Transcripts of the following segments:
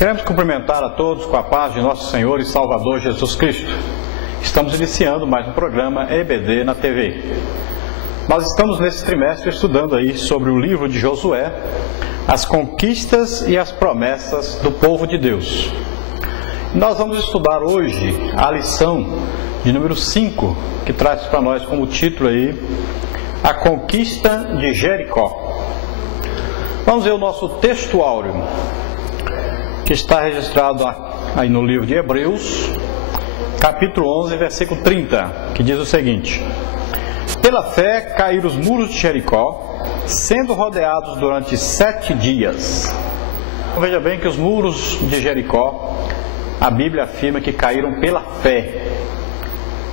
Queremos cumprimentar a todos com a paz de nosso Senhor e Salvador Jesus Cristo. Estamos iniciando mais um programa EBD na TV. Nós estamos nesse trimestre estudando aí sobre o livro de Josué, as conquistas e as promessas do povo de Deus. Nós vamos estudar hoje a lição de número 5, que traz para nós como título aí, a conquista de Jericó. Vamos ver o nosso texto áureo, que está registrado aí no livro de Hebreus, capítulo 11, versículo 30, que diz o seguinte: Pela fé caíram os muros de Jericó, sendo rodeados durante 7 dias. Então, veja bem que os muros de Jericó, a Bíblia afirma que caíram pela fé.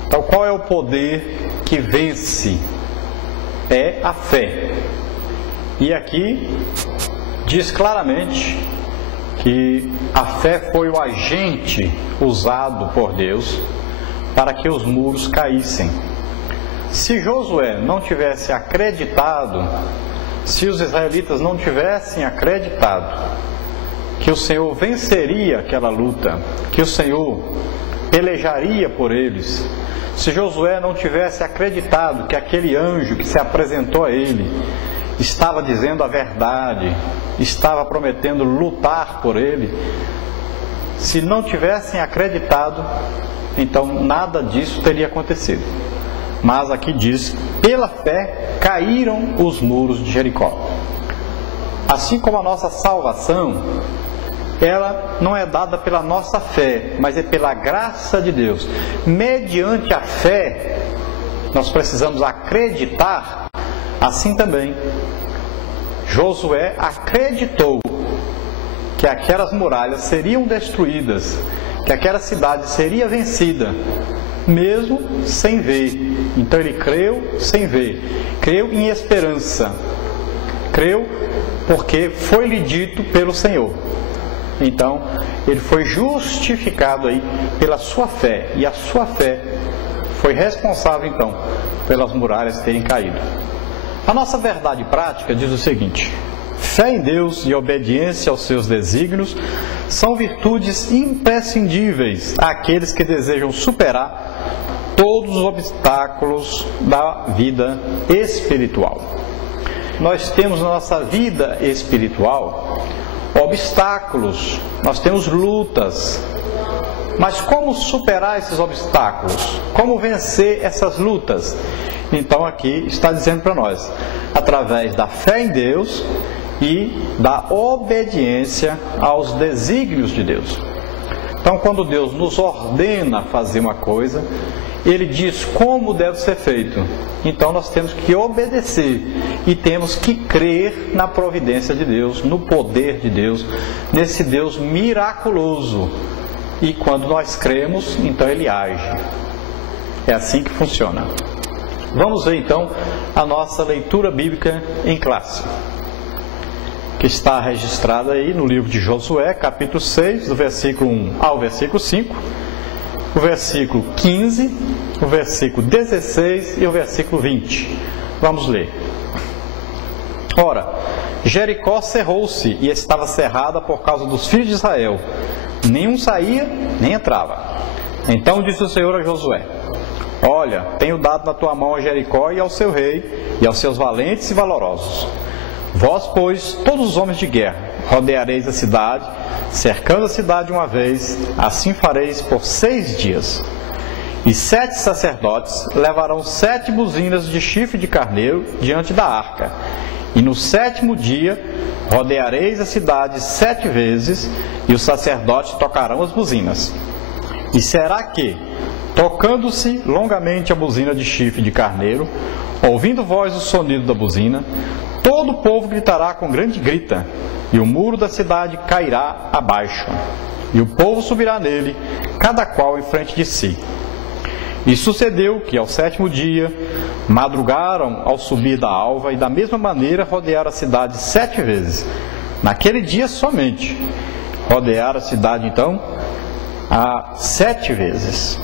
Então, qual é o poder que vence? É a fé. E aqui diz claramente que a fé foi o agente usado por Deus para que os muros caíssem. Se Josué não tivesse acreditado, se os israelitas não tivessem acreditado que o Senhor venceria aquela luta, que o Senhor pelejaria por eles, se Josué não tivesse acreditado que aquele anjo que se apresentou a ele estava dizendo a verdade, estava prometendo lutar por ele, se não tivessem acreditado, então nada disso teria acontecido. Mas aqui diz, pela fé caíram os muros de Jericó. Assim como a nossa salvação, ela não é dada pela nossa fé, mas é pela graça de Deus. Mediante a fé, nós precisamos acreditar. Assim também, Josué acreditou que aquelas muralhas seriam destruídas, que aquela cidade seria vencida, mesmo sem ver. Então ele creu sem ver, creu em esperança, creu porque foi-lhe dito pelo Senhor. Então ele foi justificado aí pela sua fé, e a sua fé foi responsável então pelas muralhas terem caído. A nossa verdade prática diz o seguinte: fé em Deus e obediência aos seus desígnios são virtudes imprescindíveis àqueles que desejam superar todos os obstáculos da vida espiritual. Nós temos na nossa vida espiritual obstáculos, nós temos lutas, mas como superar esses obstáculos? Como vencer essas lutas? Então aqui está dizendo para nós, através da fé em Deus e da obediência aos desígnios de Deus. Então, quando Deus nos ordena fazer uma coisa, Ele diz como deve ser feito. Então nós temos que obedecer e temos que crer na providência de Deus, no poder de Deus, nesse Deus miraculoso. E quando nós cremos, então Ele age. É assim que funciona. Vamos ver então a nossa leitura bíblica em classe, que está registrada aí no livro de Josué, capítulo 6, do versículo 1 ao versículo 5, o versículo 15, o versículo 16 e o versículo 20. Vamos ler. Ora, Jericó cerrou-se e estava cerrada por causa dos filhos de Israel. Nenhum saía, nem entrava. Então disse o Senhor a Josué: Olha, tenho dado na tua mão a Jericó e ao seu rei, e aos seus valentes e valorosos. Vós, pois, todos os homens de guerra, rodeareis a cidade, cercando a cidade uma vez, assim fareis por 6 dias. E 7 sacerdotes levarão 7 buzinas de chifre de carneiro diante da arca. E no 7º dia, rodeareis a cidade 7 vezes, e os sacerdotes tocarão as buzinas. E será que, tocando-se longamente a buzina de chifre de carneiro, ouvindo vós o sonido da buzina, todo o povo gritará com grande grita, e o muro da cidade cairá abaixo, e o povo subirá nele, cada qual em frente de si. E sucedeu que, ao 7º dia, madrugaram ao subir da alva, e da mesma maneira rodearam a cidade 7 vezes. Naquele dia somente, rodearam a cidade então, 7 vezes.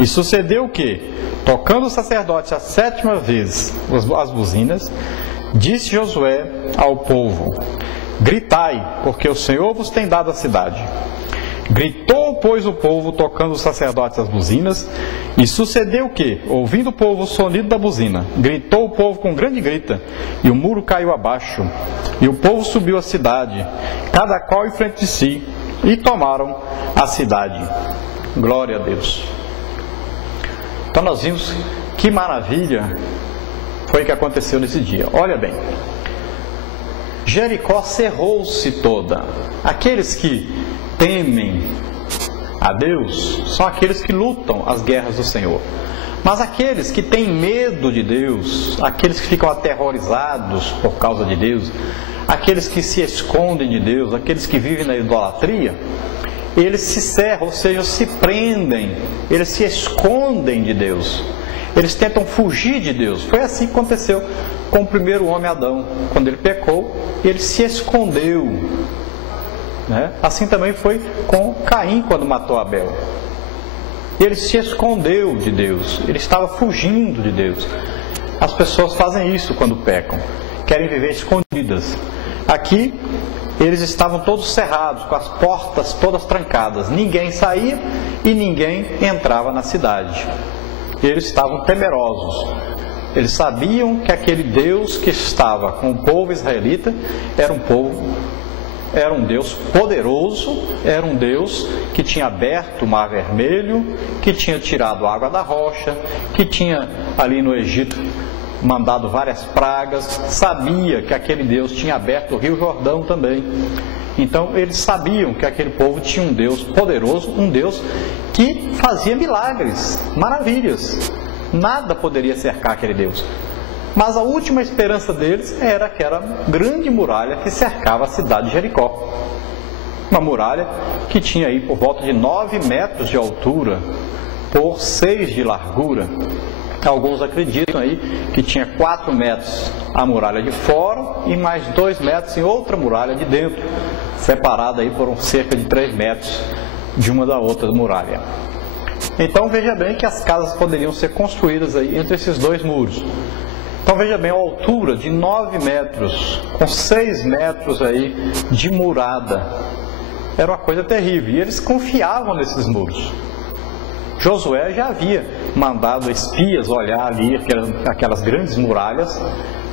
E sucedeu que, tocando o sacerdote a 7ª vez as buzinas, disse Josué ao povo: gritai, porque o Senhor vos tem dado a cidade. Gritou, pois, o povo, tocando os sacerdotes as buzinas, e sucedeu que, ouvindo o povo o sonido da buzina, gritou o povo com grande grita, e o muro caiu abaixo, e o povo subiu à cidade, cada qual em frente de si, e tomaram a cidade. Glória a Deus. Então nós vimos que maravilha foi que aconteceu nesse dia. Olha bem, Jericó cerrou-se toda. Aqueles que temem a Deus são aqueles que lutam as guerras do Senhor. Mas aqueles que têm medo de Deus, aqueles que ficam aterrorizados por causa de Deus, aqueles que se escondem de Deus, aqueles que vivem na idolatria, eles se cerram, ou seja, se prendem, eles se escondem de Deus. Eles tentam fugir de Deus. Foi assim que aconteceu com o primeiro homem Adão. Quando ele pecou, ele se escondeu. Assim também foi com Caim quando matou Abel. Ele se escondeu de Deus. Ele estava fugindo de Deus. As pessoas fazem isso quando pecam. Querem viver escondidas. Aqui, eles estavam todos cerrados, com as portas todas trancadas. Ninguém saía e ninguém entrava na cidade. Eles estavam temerosos. Eles sabiam que aquele Deus que estava com o povo israelita era um Deus poderoso, era um Deus que tinha aberto o Mar Vermelho, que tinha tirado a água da rocha, que tinha ali no Egito mandado várias pragas, sabia que aquele Deus tinha aberto o Rio Jordão também. Então eles sabiam que aquele povo tinha um Deus poderoso, um Deus que fazia milagres, maravilhas. Nada poderia cercar aquele Deus. Mas a última esperança deles era aquela grande muralha que cercava a cidade de Jericó. Uma muralha que tinha aí por volta de 9 metros de altura por 6 de largura. Alguns acreditam aí que tinha 4 metros a muralha de fora e mais 2 metros em outra muralha de dentro, separada aí por cerca de 3 metros de uma da outra muralha. Então veja bem que as casas poderiam ser construídas aí entre esses 2 muros. Então veja bem, a altura de 9 metros, com 6 metros aí de murada, era uma coisa terrível, e eles confiavam nesses muros. Josué já havia mandado espias olhar ali aquelas grandes muralhas,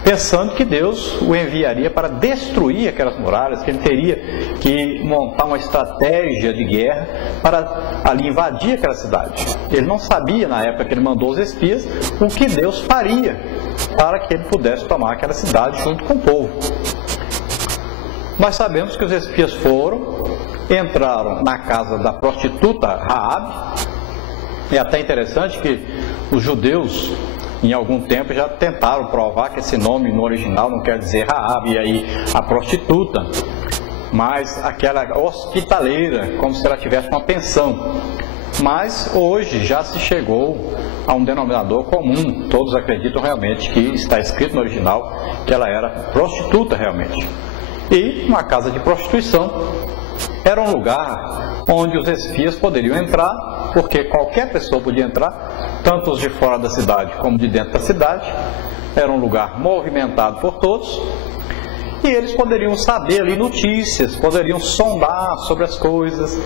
pensando que Deus o enviaria para destruir aquelas muralhas, que ele teria que montar uma estratégia de guerra para ali invadir aquela cidade. Ele não sabia, na época que ele mandou os espias, o que Deus faria para que ele pudesse tomar aquela cidade junto com o povo. Nós sabemos que os espias entraram na casa da prostituta Raabe. É até interessante que os judeus, em algum tempo, já tentaram provar que esse nome no original não quer dizer Raabe, e aí a prostituta, mas aquela hospitaleira, como se ela tivesse uma pensão. Mas hoje já se chegou a um denominador comum. Todos acreditam realmente que está escrito no original que ela era prostituta realmente. E uma casa de prostituição era um lugar onde os espias poderiam entrar, porque qualquer pessoa podia entrar, tanto os de fora da cidade como de dentro da cidade. Era um lugar movimentado por todos, e eles poderiam saber ali notícias, poderiam sondar sobre as coisas.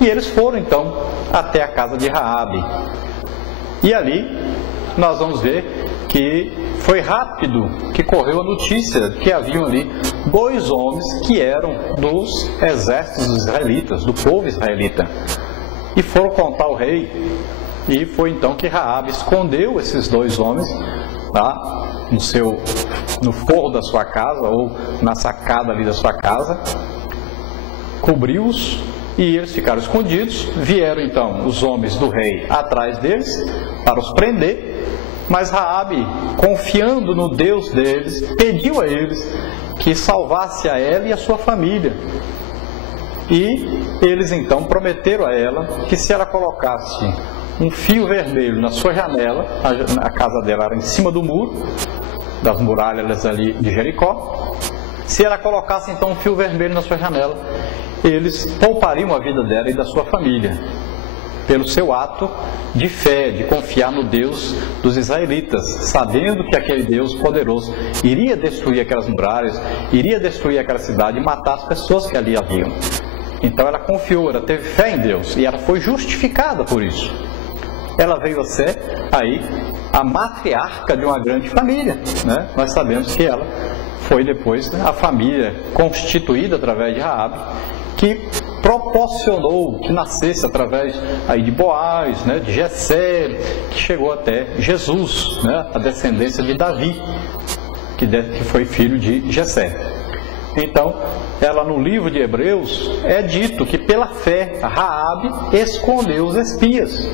E eles foram então até a casa de Raabe. E ali nós vamos ver que foi rápido que correu a notícia de que haviam ali 2 homens que eram dos exércitos israelitas, do povo israelita. E foram contar ao rei, e foi então que Raabe escondeu esses 2 homens lá no forro da sua casa, ou na sacada ali da sua casa, cobriu-os, e eles ficaram escondidos. Vieram então os homens do rei atrás deles para os prender, mas Raabe, confiando no Deus deles, pediu a eles que salvasse a ela e a sua família. E eles então prometeram a ela que se ela colocasse um fio vermelho na sua janela, a casa dela era em cima do muro, das muralhas ali de Jericó, se ela colocasse então um fio vermelho na sua janela, eles poupariam a vida dela e da sua família. pelo seu ato de fé, de confiar no Deus dos israelitas, sabendo que aquele Deus poderoso iria destruir aquelas muralhas, iria destruir aquela cidade e matar as pessoas que ali haviam. Então ela confiou, ela teve fé em Deus e ela foi justificada por isso. Ela veio a ser aí a matriarca de uma grande família, né? Nós sabemos que ela foi depois, né, a família constituída através de Raabe, que proporcionou que nascesse através aí de Boaz, né, de Jessé, que chegou até Jesus, né, a descendência de Davi, que foi filho de Jessé. Então, ela no livro de Hebreus é dito que pela fé Raabe escondeu os espias.